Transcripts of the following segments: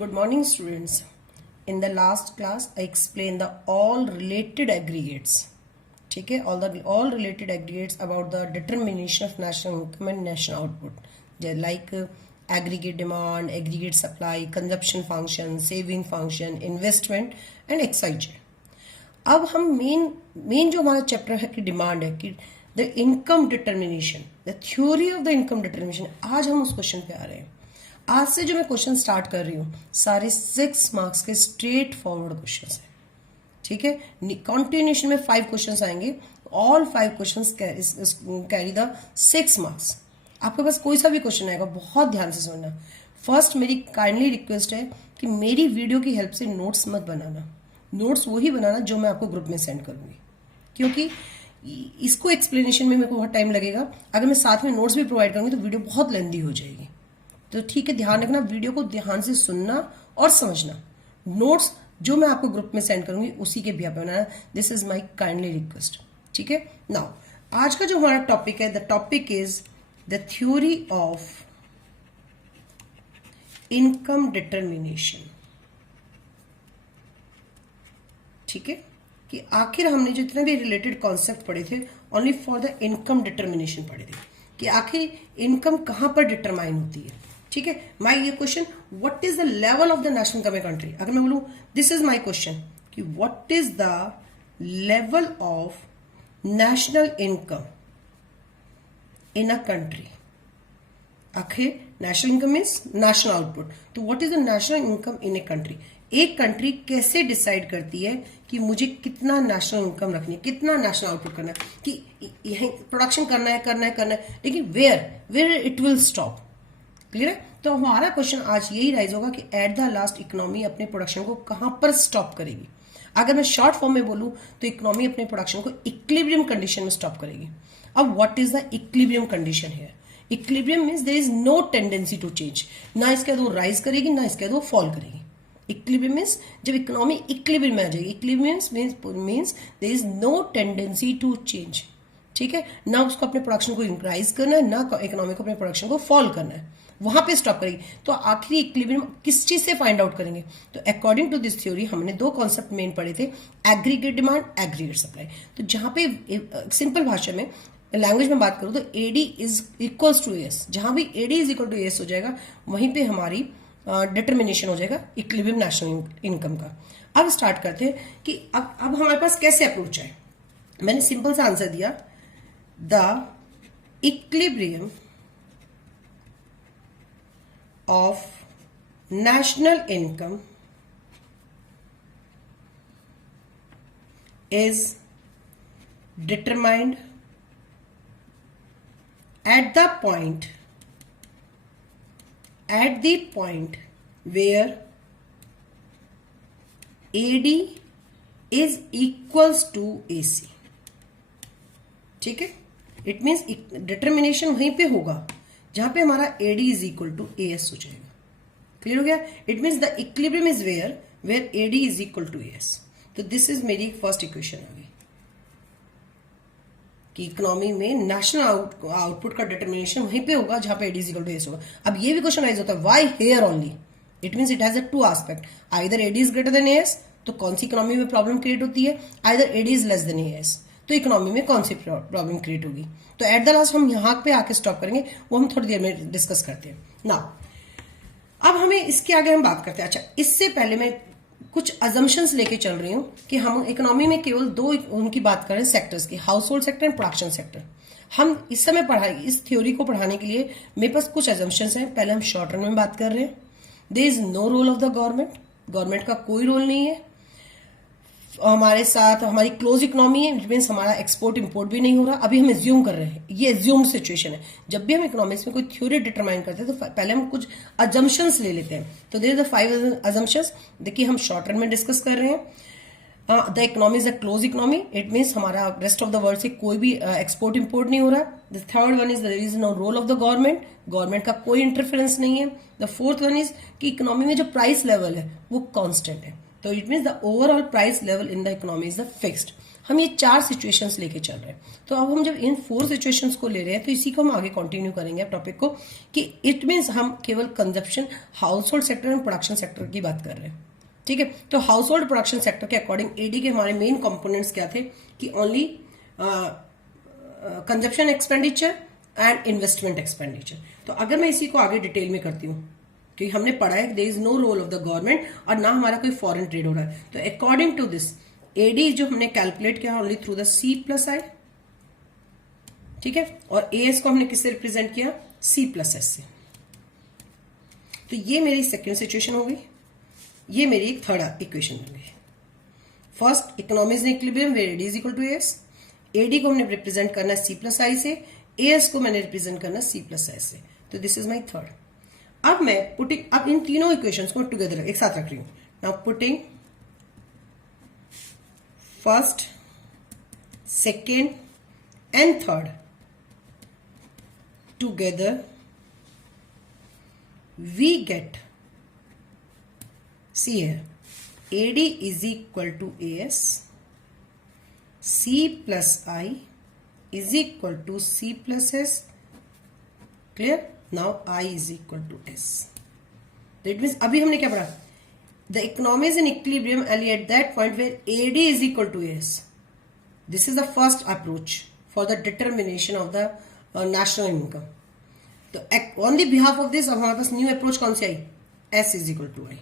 Good morning, students. In the last class, I explained the all related aggregates. ठीक है, all related aggregates about the determination of national income and national output, like aggregate demand, aggregate supply, consumption function, saving function, investment and XYZ. अब हम main जो हमारा chapter है कि demand है कि the income determination, the theory of the income determination, आज हम उस क्वेश्चन पे आ रहे हैं. आज से जो मैं क्वेश्चन स्टार्ट कर रही हूँ सारे 6 मार्क्स के स्ट्रेट फॉरवर्ड क्वेश्चन है. ठीक है, कॉन्टिन्यूशन में 5 क्वेश्चन आएंगे. All 5 question carry the 6 marks. आपके पास कोई सा भी क्वेश्चन आएगा बहुत ध्यान से सुनना. फर्स्ट मेरी काइंडली रिक्वेस्ट है कि मेरी वीडियो की हेल्प से नोट्स मत बनाना. नोट्स वही बनाना जो मैं आपको ग्रुप में सेंड करूंगी, क्योंकि इसको एक्सप्लेनेशन में मेरे को बहुत टाइम लगेगा. अगर मैं साथ में नोट्स भी प्रोवाइड करूंगी तो वीडियो बहुत लेंदी हो जाएगी. तो ठीक है, ध्यान रखना, वीडियो को ध्यान से सुनना और समझना. नोट्स जो मैं आपको ग्रुप में सेंड करूंगी उसी के भी आप बनाना. This is my kindly request. ठीक है, नाउ आज का जो हमारा टॉपिक है, the topic is the theory of income determination. ठीक है, कि आखिर हमने जितने भी रिलेटेड कॉन्सेप्ट पढ़े थे only for the income determination पढ़े थे कि आखिर इनकम कहां पर डिटरमाइन होती है. ठीक है, माई ये question, what is the level of the national income in country. अगर मैं बोलूं दिस इज माई क्वेश्चन कि what is the level of national income in a country. आखिर national income means national output. तो what is the national income in a country. एक country कैसे decide करती है कि मुझे कितना नेशनल इनकम रखनी है, कितना नेशनल आउटपुट करना है, कि यही प्रोडक्शन करना है, लेकिन where it will stop. Clear है. तो हमारा क्वेश्चन आज यही राइज होगा कि एट द लास्ट इकोनॉमी अपने प्रोडक्शन को कहां पर स्टॉप करेगी. अगर मैं शॉर्ट फॉर्म में बोलूं तो इकोनॉमी अपने प्रोडक्शन को इक्विलिब्रियम कंडीशन में स्टॉप करेगी. अब what is the equilibrium condition है. Equilibrium means there is no tendency to change. ना इसके बाद वो राइज करेगी ना इसके बाद वो फॉल करेगी. इक्विलिब्रियम मीन्स जब इकोनॉमी इक्विलिब्रियम में आ जाएगी. Equilibrium means there is no tendency to change. ठीक है, ना उसको अपने प्रोडक्शन को इंक्राइज करना है ना इकोनॉमी को अपने प्रोडक्शन को फॉल करना है, वहां पे स्टॉप करेगी. तो आखिरी इक्विलिब्रियम किस चीज से फाइंड आउट करेंगे. तो अकॉर्डिंग टू दिस थ्योरी हमने 2 कॉन्सेप्ट मेन पढ़े थे, एग्रीगेट डिमांड, एग्रीगेट सप्लाई. तो जहां पे सिंपल भाषा में लैंग्वेज में बात करूं तो AD is equals to S. जहां भी AD is equal to S हो जाएगा वहीं पे हमारी डिटर्मिनेशन हो जाएगा इक्विलिब्रियम नेशनल इनकम का. अब स्टार्ट करते हैं कि अब हमारे पास कैसे अप्रोच है. मैंने सिंपल सा आंसर दिया, the equilibrium of national income is determined at the point where AD is equals to AC. ठीक है, इट मीन्स डिटर्मिनेशन वहीं पे होगा जहां पे हमारा AD is equal to AS हो जाएगा. क्लियर हो गया. It means the equilibrium is where AD is equal to AS. तो दिस इज मेरी फर्स्ट इक्वेशन आ गई कि इकोनॉमी में नेशनल आउटपुट का डिटर्मिनेशन वहीं पे होगा जहां पे AD is equal to AS होगा. अब ये भी क्वेश्चन राइज होता है, why here only. It means it has a 2 aspect. Either AD is greater than AS तो कौन सी इकोनॉमी में प्रॉब्लम क्रिएट होती है, either AD is less than AS तो इकोनॉमी में कौन सी प्रॉब्लम क्रिएट होगी. तो एट द लास्ट हम यहां पे आके स्टॉप करेंगे, वो हम थोड़ी देर में डिस्कस करते हैं. नाउ अब हमें इसके आगे हम बात करते हैं. अच्छा, इससे पहले मैं कुछ अजम्पशंस लेके चल रही हूं कि हम इकोनॉमी में केवल 2 उनकी बात करें सेक्टर्स की, house hold sector and production sector. हम इस समय इस थ्योरी को पढ़ाने के लिए मेरे पास कुछ अजम्पशंस हैं. पहले हम शॉर्ट रन में बात कर रहे हैं. There is no role of the government का कोई रोल नहीं है हमारे साथ. हमारी क्लोज इकोनॉमी है, इट मीन्स हमारा एक्सपोर्ट इंपोर्ट भी नहीं हो रहा. अभी हम एज्यूम कर रहे हैं, ये एज्यूम्ड सिचुएशन है. जब भी हम इकोनॉमिक्स में कोई थ्योरी डिटरमाइन करते हैं तो पहले हम कुछ अजम्पशंस ले लेते हैं. तो देयर द 5 अजम्पशंस. देखिए हम शॉर्ट रन में डिस्कस कर रहे हैं. The economy is a close economy. It means हमारा रेस्ट ऑफ द वर्ल्ड से कोई भी एक्सपोर्ट इंपोर्ट नहीं हो रहा. The third one is there is no role of the government का कोई इंटरफेरेंस नहीं है. द फोर्थ वन इज कि इकोनॉमी में जो प्राइस लेवल है वो कांस्टेंट है. तो it means the overall price level in the economy is the fixed. हम ये 4 सिचुएशंस लेके चल रहे हैं। तो अब हम जब इन 4 सिचुएशंस को ले रहे हैं तो इसी को हम आगे कंटिन्यू करेंगे टॉपिक को, कि इट मीन्स हम केवल consumption, house hold sector and production sector की बात कर रहे हैं। ठीक है, तो हाउस होल्ड प्रोडक्शन सेक्टर के अकॉर्डिंग एडी के हमारे मेन कंपोनेंट्स क्या थे कि only consumption expenditure and investment expenditure. तो अगर मैं इसी को आगे डिटेल में करती हूँ कि हमने पढ़ा है there is no role of the government और ना हमारा कोई फॉरेन ट्रेड हो रहा है, तो अकॉर्डिंग टू दिस एडी जो हमने कैलकुलेट किया only through the C plus I. ठीक है, और एएस को हमने किससे रिप्रेजेंट किया, सी प्लस एस से। तो ये मेरी सेकेंड सिचुएशन हो गई, ये मेरी एक थर्ड इक्वेशन बन गई। First, economics in equilibrium where AD is equal to AS. AD को हमने रिप्रेजेंट करना है सी प्लस आई से, एएस को मैंने रिप्रेजेंट करना सी प्लस आई से। तो दिस इज माई थर्ड। अब मैं अब इन तीनों इक्वेशंस को टुगेदर एक साथ रख रही हूं। Now putting first, second and third together, we get, see here, AD is equal to AS, C plus I is equal to C plus S. Clear? Now I is equal to S. That means अभी हमने क्या पढ़ा, the economy is in equilibrium only at that point where AD is equal to AS. This is the first approach for the determination of the national income. तो on the behalf of this अब हमारे पास new approach कौन सी आई, S is equal to I.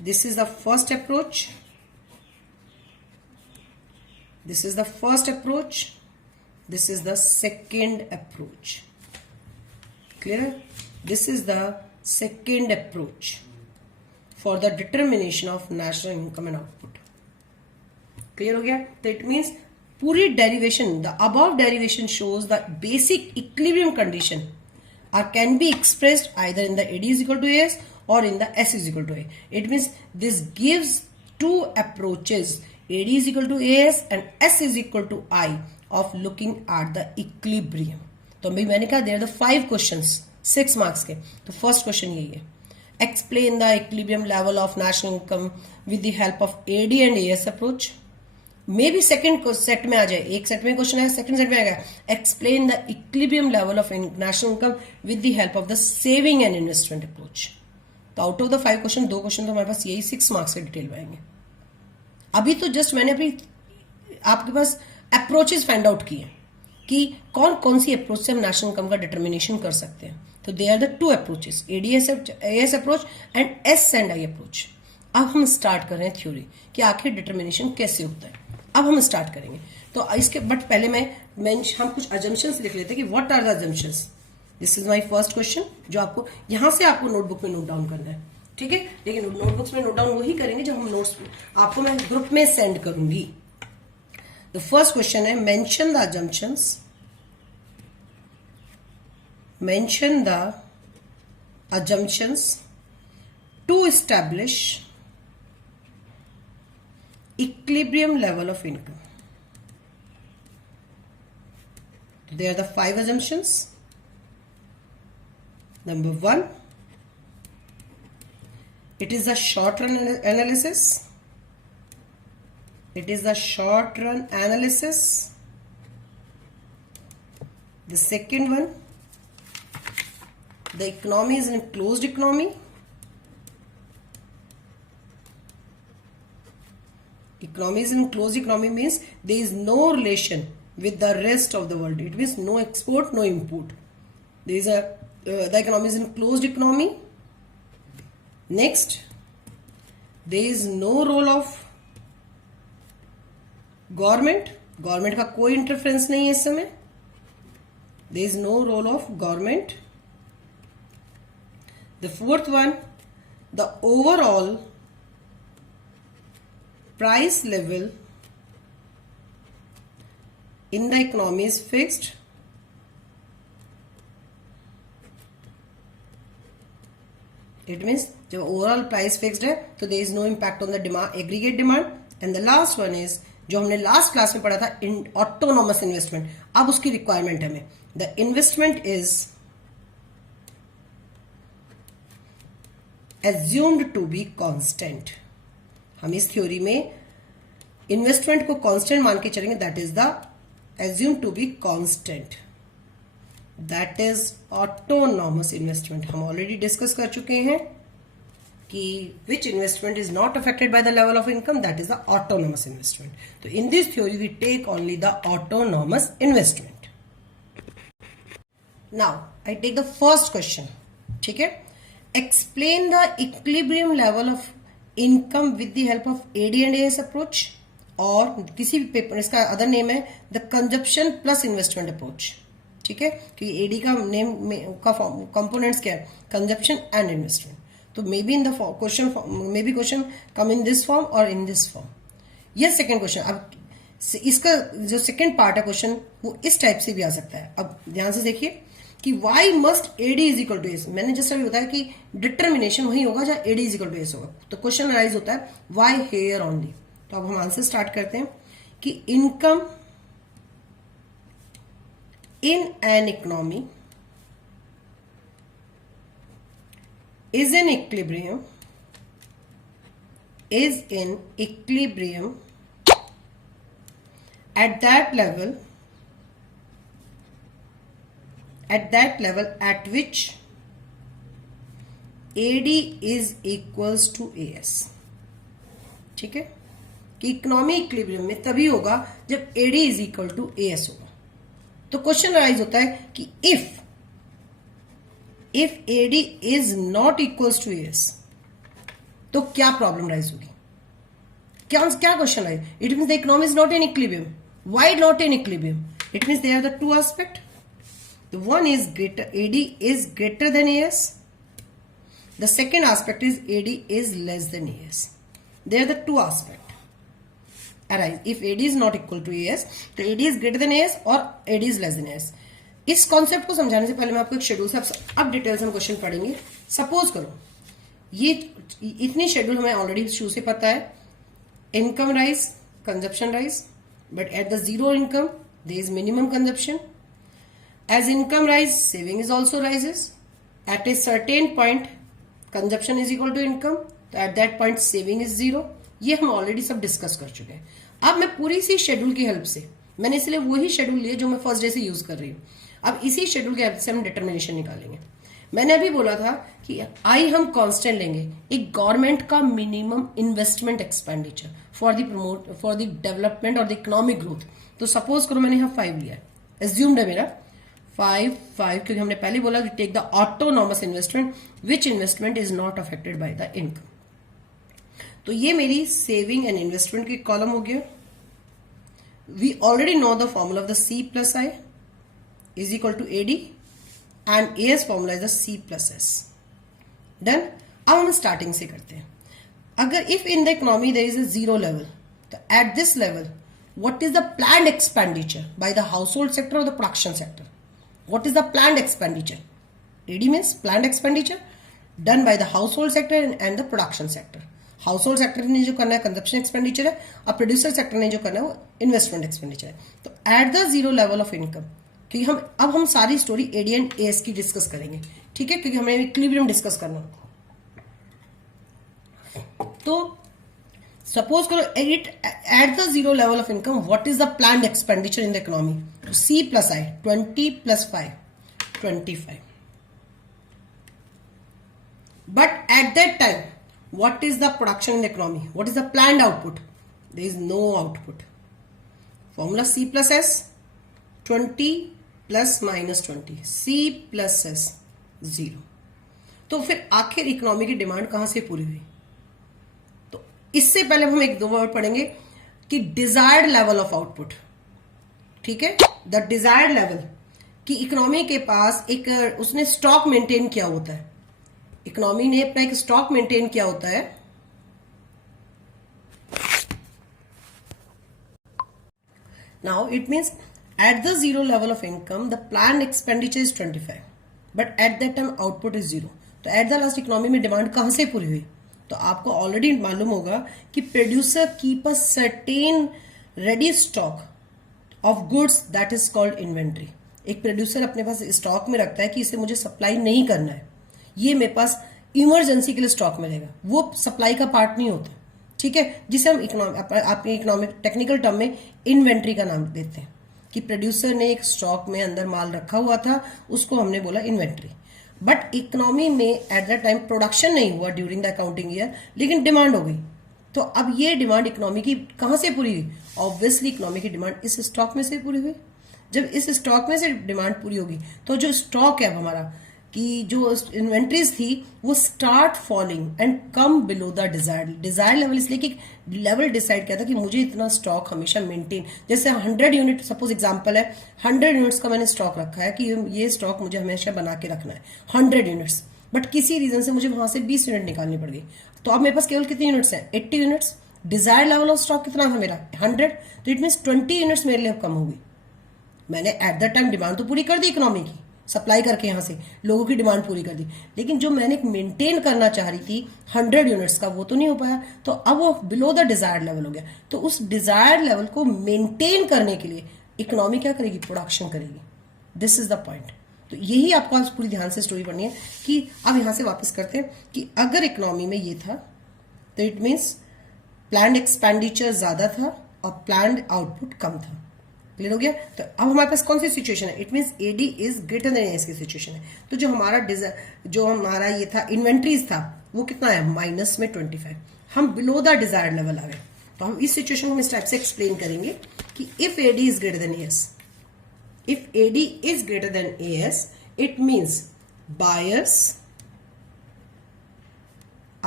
This is the first approach, this is the first approach, this is the second approach. Clear? This is the second approach for the determination of national income and output. Clear हो गया? तो it means पूरी derivation, the above derivation shows the basic equilibrium condition are can be expressed either in the AD is equal to S और in the S is equal to A. It means this gives two approaches, AD is equal to S and S is equal to I, of looking at the equilibrium. तो अभी मैंने कहा there are the 5 questions 6 marks के। तो first question यही है, explain the equilibrium level of national income with the help of AD and AS approach. मे भी सेकंड सेट में आ जाए, एक सेट में क्वेश्चन है, सेकंड सेट में आएगा explain the equilibrium level of national income with the help of the saving and investment approach. तो out of the 5 question 2 question तो हमारे पास यही 6 मार्क्स के डिटेल में आएंगे। अभी तो जस्ट मैंने अभी आपके पास अप्रोचेस फाइंड आउट किए कि कौन कौन सी अप्रोच से हम नेशनल इनकम का डिटर्मिनेशन कर सकते हैं। तो they are the 2 approaches, ADS approach and S and I approach. अब हम स्टार्ट कर रहे हैं थ्योरी कि आखिर डिटर्मिनेशन कैसे होता है। अब हम स्टार्ट करेंगे। तो इसके बट पहले हम कुछ अजम्पशंस लिख लेते हैं कि what are the assumptions. This is my first question जो आपको यहां से आपको नोटबुक में नोट डाउन करना है। ठीक है, लेकिन नोटबुक्स में नोट डाउन वही करेंगे जब हम नोट्स आपको मैं ग्रुप में सेंड करूंगी। द फर्स्ट क्वेश्चन है mention the assumptions, mention the assumptions to establish equilibrium level of income. There are the 5 assumptions. Number 1, it is a short run analysis. It is a short run analysis. The second one, the economy is a closed economy. Economy is in closed economy means there is no relation with the rest of the world. It means no export, no import. There is a the economy is in closed economy. Next, there is no role of government. Government का कोई interference नहीं है इस समय. There is no role of government. The fourth one, the overall price level in the economy is fixed. It means the overall price fixed है तो there is no impact on the demand, aggregate demand. And the last one is जो हमने last class में पढ़ा था autonomous investment. अब उसकी requirement है हमें the investment is assumed to be constant. हम इस थ्योरी में इन्वेस्टमेंट को कांस्टेंट मान के चलेंगे, that is the assume to be constant, that is autonomous investment. हम ऑलरेडी डिस्कस कर चुके हैं कि which investment is not affected by the level of income, that is the autonomous investment. तो in this theory we take only the autonomous investment. Now I take the first question, ठीक है। Explain the equilibrium level of income with the help of AD and AS approach, और किसी भी paper इसका other name है the consumption plus investment approach, ठीक है। कि एडी का नेम का कंपोनेंट्स क्या है, कंजप्शन एंड इन्वेस्टमेंट। तो may be in the question, may be question come in this form और इन दिस फॉर्म। यह सेकेंड क्वेश्चन। अब इसका जो सेकेंड पार्ट है क्वेश्चन वो इस टाइप से भी आ सकता है। अब ध्यान से देखिए कि why must AD is equal to S. मैंने जस्ट अभी बताया कि डिटर्मिनेशन वही होगा जहां AD is equal to S होगा। तो क्वेश्चन अराइज होता है वाई हेयर ओनली। तो अब हम आंसर स्टार्ट करते हैं कि income in an economy is in equilibrium at that level at which AD is equals to AS, ठीक है। कि इकोनॉमी इक्विलिब्रियम में तभी होगा जब AD is equal to AS होगा। तो क्वेश्चन राइज होता है कि if AD is not equals to AS तो क्या प्रॉब्लम राइज होगी, क्या question rise. It means the economy is not in equilibrium. Why not in equilibrium? It means they are the two aspect, the one is greater, AD is greater than AS, the second aspect is AD is less than AS। They are the two aspect arise. If AD is not equal to AS तो AD is greater than AS और AD is less than AS। इस concept को समझाने से पहले मैं आपको एक शेड्यूल से अब डिटेल्स हम क्वेश्चन पढ़ेंगे। सपोज करो ये इतनी शेड्यूल हमें ऑलरेडी शुरू से पता है, income rise, consumption rise, but at the zero income there is minimum consumption. As income rise saving is also rises. At a certain point consumption is equal to income, तो at that point saving is zero. ये हम already सब discuss कर चुके हैं। अब मैं पूरी सी शेड्यूल की हेल्प से, मैंने इसलिए वही शेड्यूल लिया जो मैं फर्स्ट डे से यूज कर रही हूं। अब इसी शेड्यूल की हेल्प से हम डिटर्मिनेशन निकालेंगे। मैंने अभी बोला था कि आई हम कांस्टेंट लेंगे एक गवर्नमेंट का minimum investment expenditure for the development और द इकोनॉमिक ग्रोथ। तो सपोज करो मैंने यहाँ 5 लिया है, एज्यूम्ड है मेरा 5 क्योंकि हमने पहले बोला कि take the autonomous investment which investment is not affected by the income. तो ये मेरी सेविंग एंड इन्वेस्टमेंट की कॉलम हो गया। We already know the formula of the C plus I is equal to AD and AS formula is the C plus S। Done. अब हम starting से करते हैं। अगर if in the economy there is a zero level, तो at this level what is the planned expenditure by the household sector और the production sector? What is the planned expenditure? AD means planned expenditure done by the household sector and the production sector. Household sector ने जो करना है consumption expenditure है, और producer sector ने जो करना है वो इन्वेस्टमेंट एक्सपेंडिचर है। तो at the zero level of income, क्योंकि हम सारी स्टोरी AD एंड AS की डिस्कस करेंगे, ठीक है, क्योंकि हमें इक्विलिब्रियम डिस्कस करना। तो सपोज करो eight the zero level of income what is the planned expenditure in the economy? तो C plus I 20 plus 5 25। But at that time what is the production in the economy? What is the planned output? There is no output. Formula C plus S 20 plus minus 20 C plus S 0। तो फिर आखिर economy की demand कहां से पूरी हुई? तो इससे पहले हम एक दो वर्ड पढ़ेंगे कि डिजायर्ड लेवल ऑफ आउटपुट, ठीक है। द डिजायर्ड लेवल कि इकोनॉमी के पास एक उसने स्टॉक मेंटेन किया होता है, इकोनॉमी ने अपना एक स्टॉक मेंटेन किया होता है। Now it means eight the zero level of income the plan expenditure is 25 but at that time output is 0। तो एट द लास्ट इकोनॉमी में डिमांड कहां से पूरी हुई? तो आपको ऑलरेडी मालूम होगा कि producer keep a certain ready stock of goods that is called inventory. एक प्रोड्यूसर अपने पास स्टॉक में रखता है कि इसे मुझे सप्लाई नहीं करना है, ये मेरे पास इमरजेंसी के लिए स्टॉक मिलेगा। वो सप्लाई का पार्ट नहीं होता, ठीक है, जिसे हम अपने इकोनॉमिक टेक्निकल टर्म में इन्वेंट्री का नाम देते हैं कि प्रोड्यूसर ने एक स्टॉक में अंदर माल रखा हुआ था, उसको हमने बोला इन्वेंट्री। बट इकोनॉमी में एट द टाइम प्रोडक्शन नहीं हुआ ड्यूरिंग द अकाउंटिंग ईयर, लेकिन डिमांड हो गई। तो अब ये डिमांड इकोनॉमी की कहां से पूरी हुई? ऑब्वियसली इकोनॉमी की डिमांड इस स्टॉक में से पूरी हुई। जब इस स्टॉक में से डिमांड पूरी होगी तो जो स्टॉक है हमारा कि जो इन्वेंट्रीज थी वो start falling and come below the desire level. इसलिए कि लेवल डिसाइड किया था कि मुझे इतना स्टॉक हमेशा मेंटेन, जैसे 100 यूनिट सपोज एग्जांपल है, 100 यूनिट्स का मैंने स्टॉक रखा है कि ये स्टॉक मुझे हमेशा बना के रखना है 100 यूनिट्स, बट किसी रीजन से मुझे वहां से 20 यूनिट निकालनी पड़ गई। तो अब मेरे पास केवल कितनी यूनिट्स हैं? 80 units. Desire level of stock कितना था मेरा? 100। तो इट मीन 20 यूनिट्स मेरे लिए कम हो गई। मैंने एट द टाइम डिमांड तो पूरी कर दी इकोनॉमी की, सप्लाई करके यहां से लोगों की डिमांड पूरी कर दी, लेकिन जो मैंने मेंटेन करना चाह रही थी 100 यूनिट्स का, वो तो नहीं हो पाया। तो अब वो बिलो द डिजायर्ड लेवल हो गया। तो उस डिजायर्ड लेवल को मेंटेन करने के लिए इकोनॉमी क्या करेगी? प्रोडक्शन करेगी। This is the point. तो यही आपको आज पूरी ध्यान से स्टोरी पढ़नी है कि अब यहां से वापस करते हैं कि अगर इकोनॉमी में ये था तो इट मीन्स प्लान्ड एक्सपेंडिचर ज्यादा था और प्लान्ड आउटपुट कम था। क्लियर हो गया? तो अब हमारे पास कौन सी सिचुएशन है? It means AD is greater than AS की सिचुएशन है। तो जो हमारा ये था इन्वेंट्रीज था वो कितना है? माइनस में 25। हम बिलो द डिजायर्ड लेवल आ गए। तो हम इस सिचुएशन को इस टाइप से एक्सप्लेन करेंगे कि if AD is greater than AS, if AD is greater than AS, it means buyers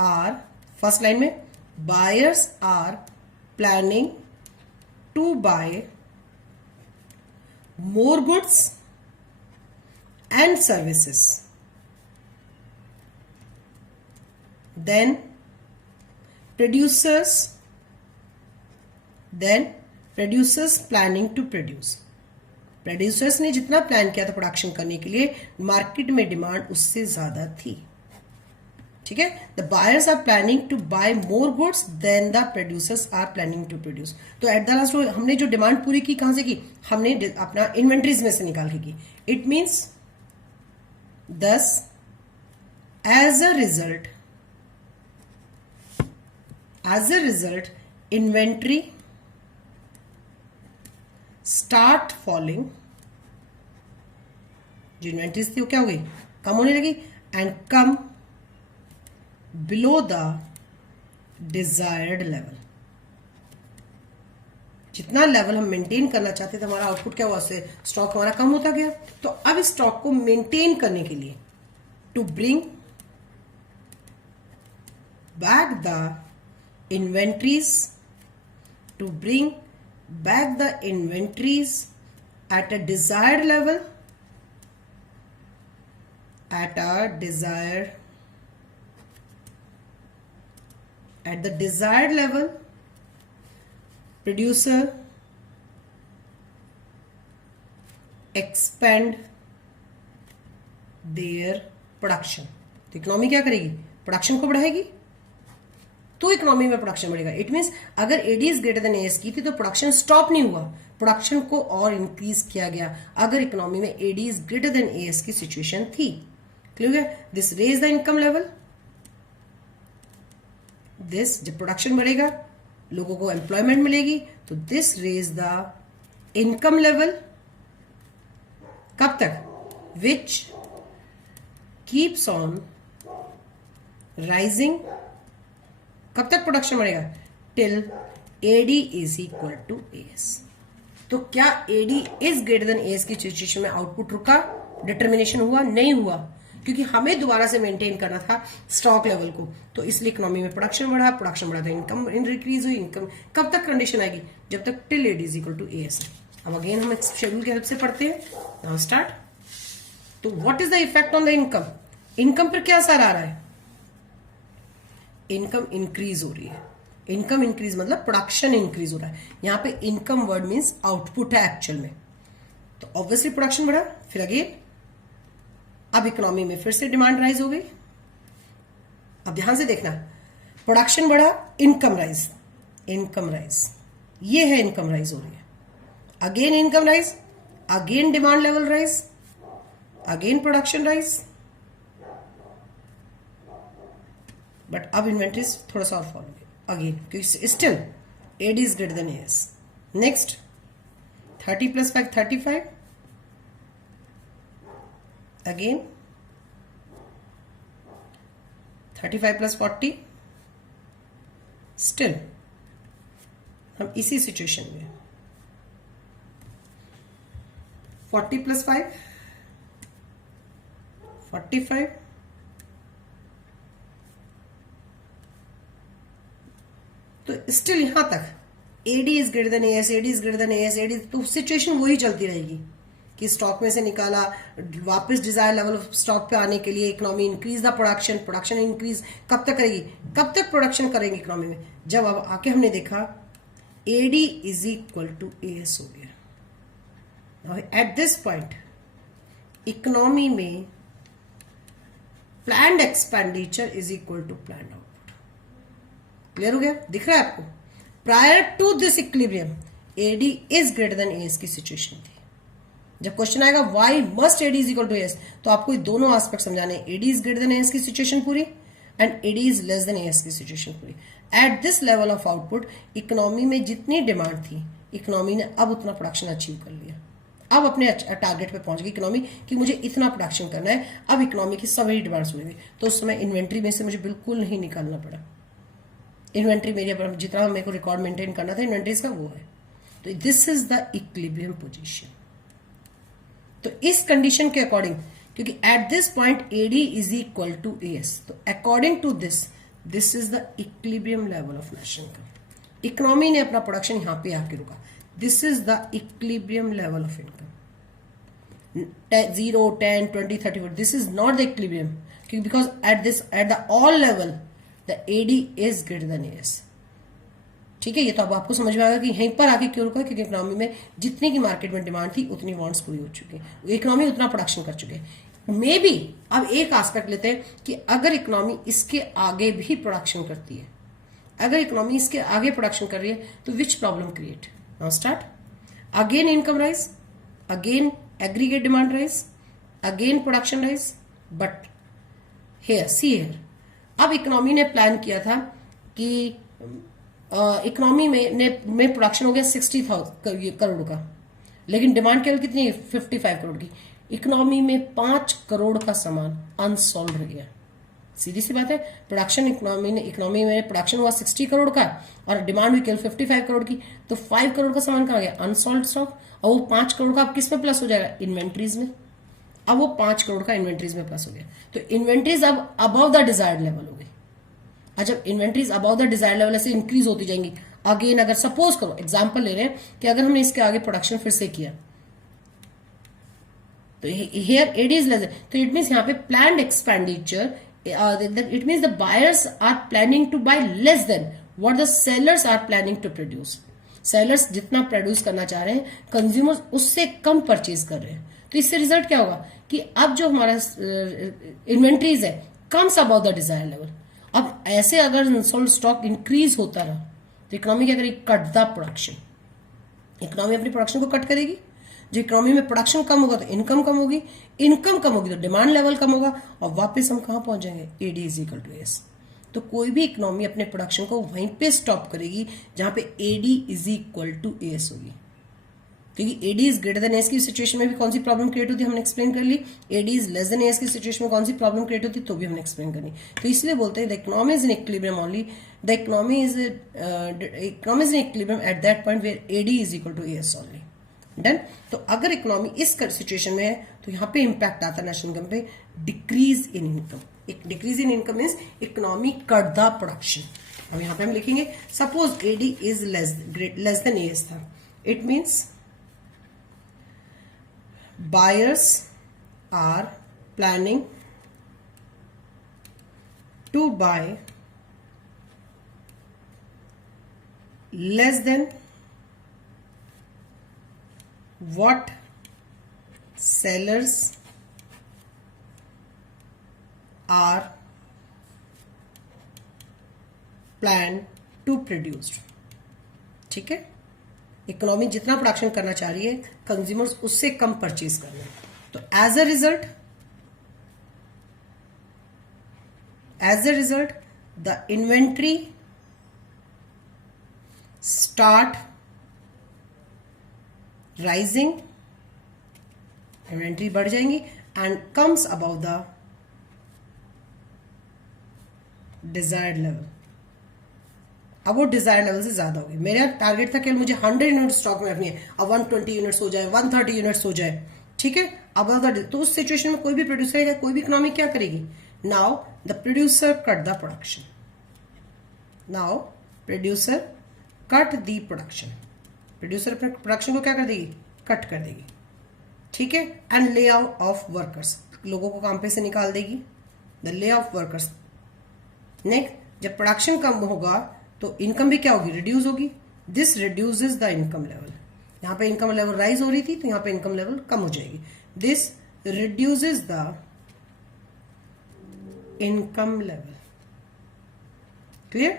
are, first line में, buyers are planning to buy more goods and services than producers planning to produce। Producers ने जितना plan किया था production करने के लिए, market में demand उससे ज्यादा थी। ठीक है, the buyers are planning to buy more goods than the producers are planning to produce. तो एट द लास्ट हमने जो डिमांड पूरी की कहां से की? हमने अपना इन्वेंट्रीज में से निकाल के की। It means this as a result inventory start falling. जो इन्वेंट्रीज थी वो क्या हो गई? कम होने लगी and come below the desired level. जितना लेवल हम मेंटेन करना चाहते थे हमारा आउटपुट क्या हुआ? उससे स्टॉक हमारा कम होता गया। तो अब इस स्टॉक को मेंटेन करने के लिए to bring back the inventories at a desired level, at the desired level, producer expand their production। तो इकोनॉमी क्या करेगी? प्रोडक्शन को बढ़ाएगी, तो इकोनॉमी में प्रोडक्शन बढ़ेगा। इट मीन्स अगर AD is greater than AS की थी तो प्रोडक्शन स्टॉप नहीं हुआ, प्रोडक्शन को और इंक्रीज किया गया अगर इकोनॉमी में AD is greater than AS की सिचुएशन थी। क्लियर है? This raise the income level. This जब प्रोडक्शन बढ़ेगा लोगों को एम्प्लॉयमेंट मिलेगी, तो this raise the income level. कब तक? Which keeps on rising. कब तक प्रोडक्शन बढ़ेगा? Till AD is equal to AS. तो क्या AD is greater than AS की सिचुएशन में आउटपुट रुका? डिटर्मिनेशन हुआ? नहीं हुआ, क्योंकि हमें दोबारा से मेंटेन करना था स्टॉक लेवल को। तो इसलिए इकोनॉमी में प्रोडक्शन बढ़ा तो इनकम इंक्रीज हुई। इनकम कब तक कंडीशन आएगी? जब तक till AD is equal to AS. अब अगेन हम शेड्यूल की हेल्प से पढ़ते हैं। Now start. तो what is the effect on the income? Income पर क्या असर आ रहा है? इनकम इंक्रीज हो रही है। इनकम इंक्रीज मतलब प्रोडक्शन इंक्रीज हो रहा है। यहां पे इनकम वर्ड मींस आउटपुट है एक्चुअल में। तो ऑब्वियसली प्रोडक्शन बढ़ा, फिर अगेन अब इकोनॉमी में फिर से डिमांड राइज हो गई। अब ध्यान से देखना, प्रोडक्शन बढ़ा, इनकम राइज, ये है इनकम राइज हो रही है। Again income rise, again demand level rise, again production rise. But अब इन्वेंट्रीज थोड़ा सा और फॉल हो गई। again क्योंकि still AD is greater than AS. Next 30 plus 5 35, again 35 plus 40, still हम इसी सिचुएशन में 40 plus 5 45, तो स्टिल यहां तक AD is greater than AS, AD is greater than AS, AD, तो सिचुएशन वही चलती रहेगी कि स्टॉक में से निकाला, वापस डिजायर लेवल ऑफ स्टॉक पे आने के लिए economy increase the production, production increase कब तक करेगी, कब तक प्रोडक्शन करेंगे इकोनॉमी में, जब अब आके हमने देखा AD is equal to AS हो गया। एट दिस पॉइंट इकोनॉमी में planned expenditure is equal to planned output. Clear हो गया, दिख रहा है आपको? Prior to this equilibrium AD is greater than AS की सिचुएशन थी। जब क्वेश्चन आएगा why must AD is equal to AS, तो आपको ये दोनों एस्पेक्ट समझाने हैं, AD is greater than AS की सिचुएशन पूरी and AD is less than AS की सिचुएशन पूरी। Eight this level of output economy में जितनी डिमांड थी, इकोनॉमी ने अब उतना प्रोडक्शन अचीव कर लिया, अब अपने टारगेट पे पहुंच गई इकोनॉमी कि मुझे इतना प्रोडक्शन करना है। अब इकोनॉमी की सभी डिमांड्स हुई, तो उस समय इन्वेंट्री में से मुझे बिल्कुल नहीं निकालना पड़ा। इन्वेंट्री मेरे जितना मेरे को रिकॉर्ड मेंटेन करना था इन्वेंट्रीज का, वो है। तो this is the equilibrium position. तो इस कंडीशन के अकॉर्डिंग, क्योंकि at this point AD is equal to AS, तो according to this is the equilibrium level of national income. Economy ने अपना प्रोडक्शन यहां पे आके रुका, this is the equilibrium level of income. 0, 10, 20, 30, this is not the equilibrium, because at the all level the AD is greater than AS। ठीक है, ये तो अब आपको समझ में आएगा कि यहीं पर आके क्यों रुका, क्योंकि इकोनॉमी में जितनी की मार्केट में डिमांड थी उतनी वांट्स पूरी हो चुकी है, इकोनॉमी उतना प्रोडक्शन कर चुके हैं। मे बी अब एक एस्पेक्ट लेते हैं कि अगर इकोनॉमी इसके आगे भी प्रोडक्शन करती है, अगर इकोनॉमी इसके आगे प्रोडक्शन कर रही है, तो which problem create? Now start again, income rise, again aggregate demand rise, again production rise, but here see here, अब इकोनॉमी ने प्लान किया था कि इकोनॉमी में प्रोडक्शन हो गया 60,000 करोड़ का, लेकिन डिमांड केवल कितनी है? 55 करोड़ की। इकोनॉमी में 5 करोड़ का सामान अनसोल्ड रह गया। सीधी सी बात है, प्रोडक्शन इकोनॉमी में प्रोडक्शन हुआ 60 करोड़ का और डिमांड हुई केवल 55 करोड़ की, तो 5 करोड़ का सामान कहाँ गया? Unsold stock. और वो 5 करोड़ का अब किस में प्लस हो जाएगा? इन्वेंट्रीज में। अब वो 5 करोड़ का इन्वेंट्रीज में प्लस हो गया, तो इन्वेंट्रीज अब अबव द डिजायर्ड लेवल हो गई। जब inventories above the desired level ऐसे इंक्रीज होती जाएंगी, अगेन अगर सपोज करो एग्जांपल ले रहे हैं कि अगर हमने इसके आगे प्रोडक्शन फिर से किया, तो हियर AD इज लेस, तो इट मींस यहाँ पे planned expenditure, it means the buyers are planning to buy less than what the sellers are planning to produce. Sellers जितना प्रोड्यूस करना चाह रहे हैं, कंज्यूमर्स उससे कम परचेज कर रहे हैं। तो इससे रिजल्ट क्या होगा कि अब जो हमारा इन्वेंट्रीज है comes about the desire level. अब ऐसे अगर अनसोल्ड स्टॉक इंक्रीज होता रहा, तो इकोनॉमी क्या करेगी? Cut the production. इकोनॉमी अपनी प्रोडक्शन को कट करेगी। जो इकोनॉमी में प्रोडक्शन कम होगा तो इनकम कम होगी, इनकम कम होगी तो डिमांड लेवल कम होगा, और वापस हम कहां पहुंच जाएंगे? AD is equal to AS। तो कोई भी इकोनॉमी अपने प्रोडक्शन को वहीं पे स्टॉप करेगी जहां पे AD is equal to AS होगी, क्योंकि AD is greater than AS की सिचुएशन में भी कौन सी प्रॉब्लम क्रिएट होती है हमने एक्सप्लेन कर ली, AD is less than AS की सिचुएशन में कौन सी प्रॉब्लम क्रिएट होती है तो भी हमने एक्सप्लेन करनी। तो इसलिए बोलते हैं the economy is in equilibrium only, the economy is in equilibrium at that point where AD is equal to AS only. Done. तो अगर इकोनॉमी इस सिचुएशन में है तो यहाँ पे इंपैक्ट आता है नेशनल इनकम पे, डिक्रीज इन इनकम। एक decrease in income means economy cut the production. अब यहाँ पे हम लिखेंगे suppose AD is less than AS था, it means buyers are planning to buy less than what sellers are planned to produce। ठीक है, economy जितना प्रोडक्शन करना चाह रही है, कंज्यूमर्स उससे कम परचेज कर रहे हैं। तो as a result the inventory start rising, inventory बढ़ जाएंगी and comes about the desired level. अब वो डिजायर्ड लेवल से ज्यादा होगी। मेरा टारगेट था कि मुझे 100 यूनिट स्टॉक में रखनी है, अब 120 यूनिट्स हो जाए, 130 यूनिट्स हो जाए, ठीक है। अब तो उस सिचुएशन में कोई भी प्रोड्यूसर या कोई भी इकोनॉमी क्या करेगी? Now the producer cut the production, now producer cut the production, producer अपने प्रोडक्शन को क्या कर देगी? कट कर देगी, ठीक है। एंड ले आउट ऑफ वर्कर्स, लोगों को काम पे से निकाल देगी, the lay off workers. Next, जब प्रोडक्शन कम होगा तो इनकम भी क्या होगी? रिड्यूस होगी। This reduces the income level. यहां पे इनकम लेवल राइज हो रही थी तो यहां पे इनकम लेवल कम हो जाएगी। This reduces the income level. Clear?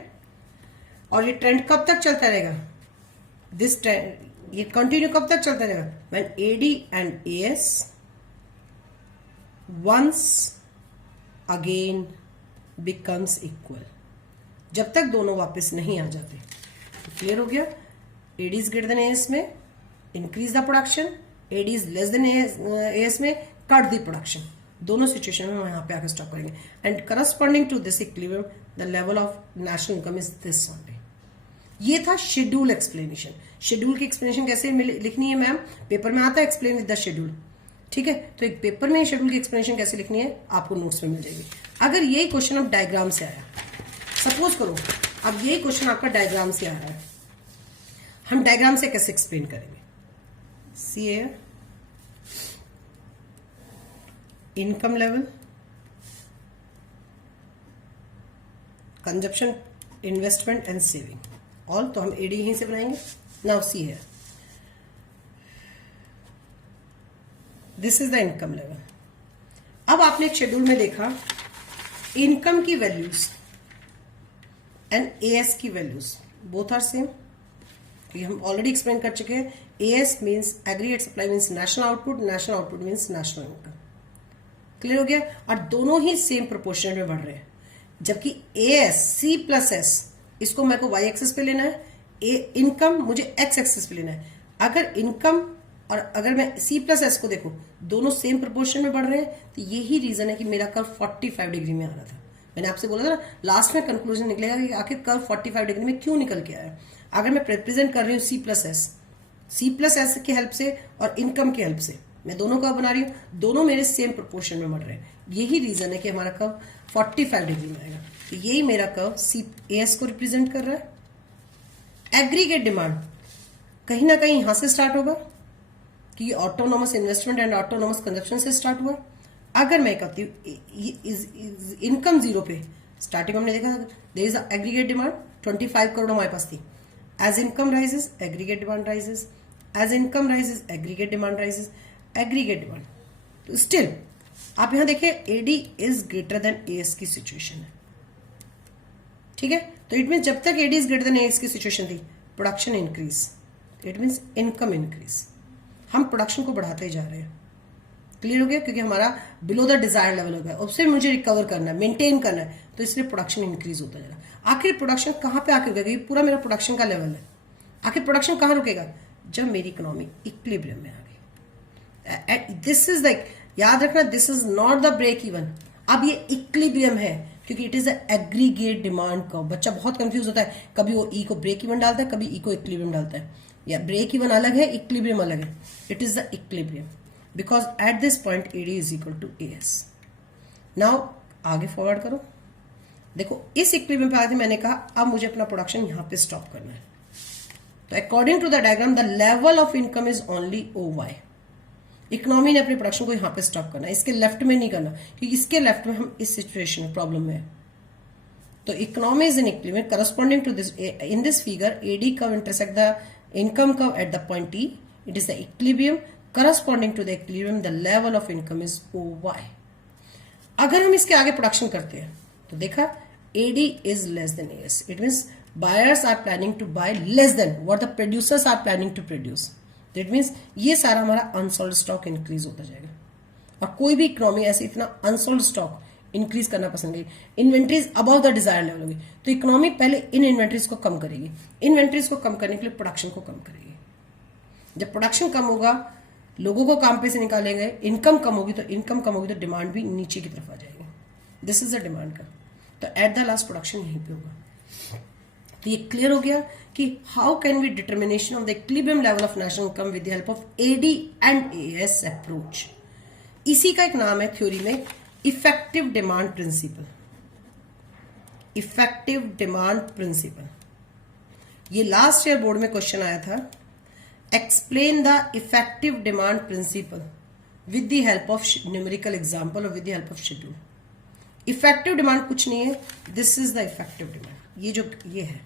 और ये ट्रेंड कब तक चलता रहेगा? दिस ट्रेंड ये कंटिन्यू कब तक चलता रहेगा? When AD and AS once again becomes equal, जब तक दोनों वापस नहीं आ जाते। तो क्लियर हो गया? AD is greater than AS में increase the production, AD is less than AS में कट द प्रोडक्शन। दोनों सिचुएशन में हम यहाँ पे आकर स्टॉप करेंगे। And corresponding to this equilibrium the level of national income is this only. ये था शेड्यूल एक्सप्लेनेशन। शेड्यूल की एक्सप्लेनेशन कैसे लिखनी है मैम? पेपर में आता है एक्सप्लेन विद द शेड्यूल, ठीक है। तो एक पेपर में शेड्यूल की एक्सप्लेनेशन कैसे लिखनी है आपको नोट्स में मिल जाएगी। अगर यही क्वेश्चन अब डायग्राम से आया, सपोज करो अब यही क्वेश्चन आपका डायग्राम से आ रहा है, हम डायग्राम से कैसे एक्सप्लेन करेंगे? See income level, consumption, investment and saving, all. तो हम एडी यहीं से बनाएंगे। नाउ सी है, this is the income level. अब आपने एक शेड्यूल में देखा इनकम की वैल्यूज एंड एएस की वैल्यूज बोथ आर सेम। ये हम ऑलरेडी एक्सप्लेन कर चुके हैं। AS means aggregate supply means national output, national output means national income. Clear हो गया? और दोनों ही सेम प्रोपोर्शन में बढ़ रहे हैं। जबकि एएस सी प्लस एस, इसको मेरे को वाई एक्सेस पे लेना है, इनकम मुझे एक्स एक्सेस पे लेना है। अगर इनकम और अगर मैं सी प्लस एस को देखूं, दोनों सेम प्रोपोर्शन में बढ़ रहे हैं, तो यही रीजन है कि मेरा कर्व 45 डिग्री में आ रहा था। मैंने आपसे बोला था ना, लास्ट में कंक्लूजन निकलेगा कि आखिर कर्व 45 डिग्री में क्यों निकल के आया। अगर मैं रिप्रेजेंट कर रही हूँ सी प्लस एस की हेल्प से और इनकम की हेल्प से, मैं दोनों कर्व बना रही हूँ, दोनों मेरे सेम प्रोपोर्शन में बढ़ रहे हैं। यही रीजन है कि हमारा कर्व 45 डिग्री में आएगा। तो यही मेरा कर्व सी एस को रिप्रेजेंट कर रहा है। एग्रीगेट डिमांड कहीं ना कहीं यहां से स्टार्ट होगा कि autonomous investment and autonomous consumption से स्टार्ट हुआ। अगर मैं कहती हूँ इनकम जीरो पे, स्टार्टिंग हमने देखा there is aggregate demand 25 crore हमारे पास थी। As income rises aggregate demand rises, as income rises aggregate demand rises, aggregate demand. तो स्टिल आप यहां देखिए AD is greater than AS की सिचुएशन है, ठीक है। तो इट मीन जब तक AD is greater than AS की सिचुएशन थी, production increase, it means income increase. हम प्रोडक्शन को बढ़ाते ही जा रहे हैं। क्लियर हो गया? क्योंकि हमारा बिलो द डिजायर लेवल हो गया, उससे मुझे रिकवर करना है, मेंटेन करना है, तो इसलिए प्रोडक्शन इंक्रीज होता जा रहा है। आखिर प्रोडक्शन कहां पे आके रुकेगा? ये पूरा मेरा प्रोडक्शन का लेवल है। आखिर प्रोडक्शन कहां रुकेगा? जब मेरी इकोनॉमी इक्विलिब्रियम में आ गई। दिस इज लाइक, याद रखना, this is not the break even. अब ये इक्विलिब्रियम है क्योंकि it is aggregate demand curve. बच्चा बहुत कंफ्यूज होता है, कभी वो ई को ब्रेक इवन डालता है, कभी ई को इक्विलिब्रियम डालता है। या ब्रेक इवन अलग है, इक्विलिब्रियम अलग है। It is the equilibrium because at this point AD is equal to AS. Now आगे फॉरवर्ड करो, देखो इस इक्विलिब्रियम पे आके मैंने कहा अब मुझे अपना प्रोडक्शन यहां पे स्टॉप करना है। तो according to the diagram the level of income is only O Y. Economy ने अपने प्रोडक्शन को यहां पे स्टॉप करना है, इसके लेफ्ट में नहीं करना, क्योंकि इसके लेफ्ट में हम इस सिचुएशन में प्रॉब्लम में है। तो economy is in equilibrium corresponding to this in this figure AD curve intersect the income curve at the point T. It is the equilibrium corresponding to the equilibrium. The level of income is OY. अगर हम इसके आगे production करते हैं तो देखा AD is less than AS. It means buyers are planning to buy less than what the producers are planning to produce. That means ये सारा हमारा unsold stock increase होता जाएगा। और कोई भी इकोनॉमी ऐसे इतना unsold stock इंक्रीज करना पसंद करेगी। Inventories above the desire level होगी तो इकोनॉमी पहले इन इन्वेंट्रीज को कम करेगी। इन्वेंट्रीज को कम करने के लिए प्रोडक्शन को कम करेगी। जब प्रोडक्शन कम होगा, लोगों को काम पे से निकालेंगे, इनकम कम होगी तो डिमांड भी नीचे की तरफ आ जाएगी। दिस इज द डिमांड का। तो एट द लास्ट प्रोडक्शन यहीं पे होगा। तो ये क्लियर हो गया कि how can we determination of the equilibrium level of national income with the help of AD and AS approach. इसी का एक नाम है थ्योरी में effective demand principle. Effective demand principle, ये लास्ट ईयर बोर्ड में क्वेश्चन आया था। Explain the effective demand principle with the help of numerical example और with the help of schedule. Effective demand कुछ नहीं है, this is the effective demand. ये जो ये है,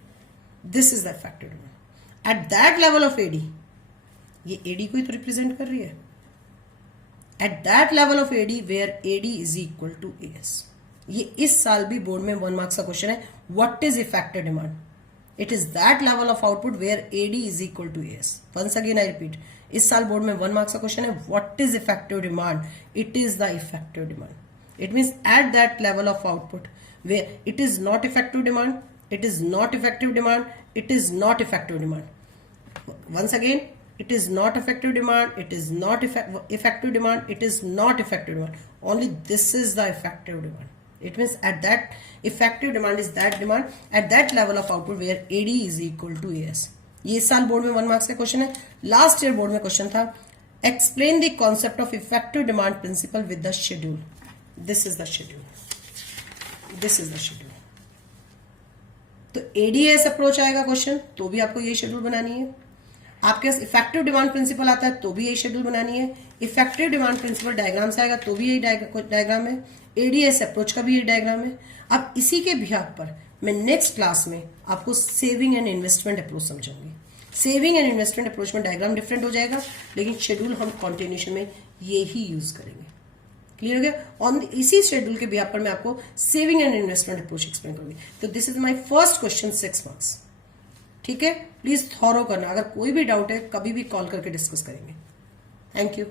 this is the effective demand at that level of AD. ये AD को ही तो रिप्रेजेंट कर रही है। At that level of AD where AD is equal to AS. ये इस साल भी बोर्ड में 1 मार्क्स का क्वेश्चन है। What is effective demand? It is that level of output where AD is equal to AS. Once again I repeat, इस साल board में 1 मार्क्स का क्वेश्चन है। What is effective demand? It is the effective demand. It means at that level of output where it is not effective demand, it is not effective demand, it is not effective demand. Once again, it is not effective demand, it is not effective demand, it is not effective demand. Only this is the effective demand. It means at that effective demand is that demand at that level of output where AD is equal to AS. ये इस साल board में 1 marks का question है। Last year board में question था, explain the concept of effective demand principle with the schedule. This is the schedule. This is the schedule. तो ADS approach आएगा क्वेश्चन, तो भी आपको यही शेड्यूल बनानी है। आपके पास इफेक्टिव डिमांड प्रिंसिपल आता है तो भी यही शेड्यूल बनानी है। इफेक्टिव डिमांड प्रिंसिपल डायग्राम से आएगा तो भी यही डायग्राम है। एडीएस अप्रोच का भी यही डायग्राम है। अब इसी के बिहाफ पर मैं नेक्स्ट क्लास में आपको सेविंग एंड इन्वेस्टमेंट अप्रोच समझाऊंगी। सेविंग एंड इन्वेस्टमेंट अप्रोच में डायग्राम डिफरेंट हो जाएगा, लेकिन शेड्यूल हम कॉन्टिन्यूशन में यही यूज करेंगे। क्लियर हो गया? ऑन इसी शेड्यूल के बिहाफ पर मैं आपको saving and investment approach explain करूंगी। तो this is my first question 6 marks. ठीक है, प्लीज थॉरो करना। अगर कोई भी डाउट है कभी भी कॉल करके डिस्कस करेंगे। Thank you.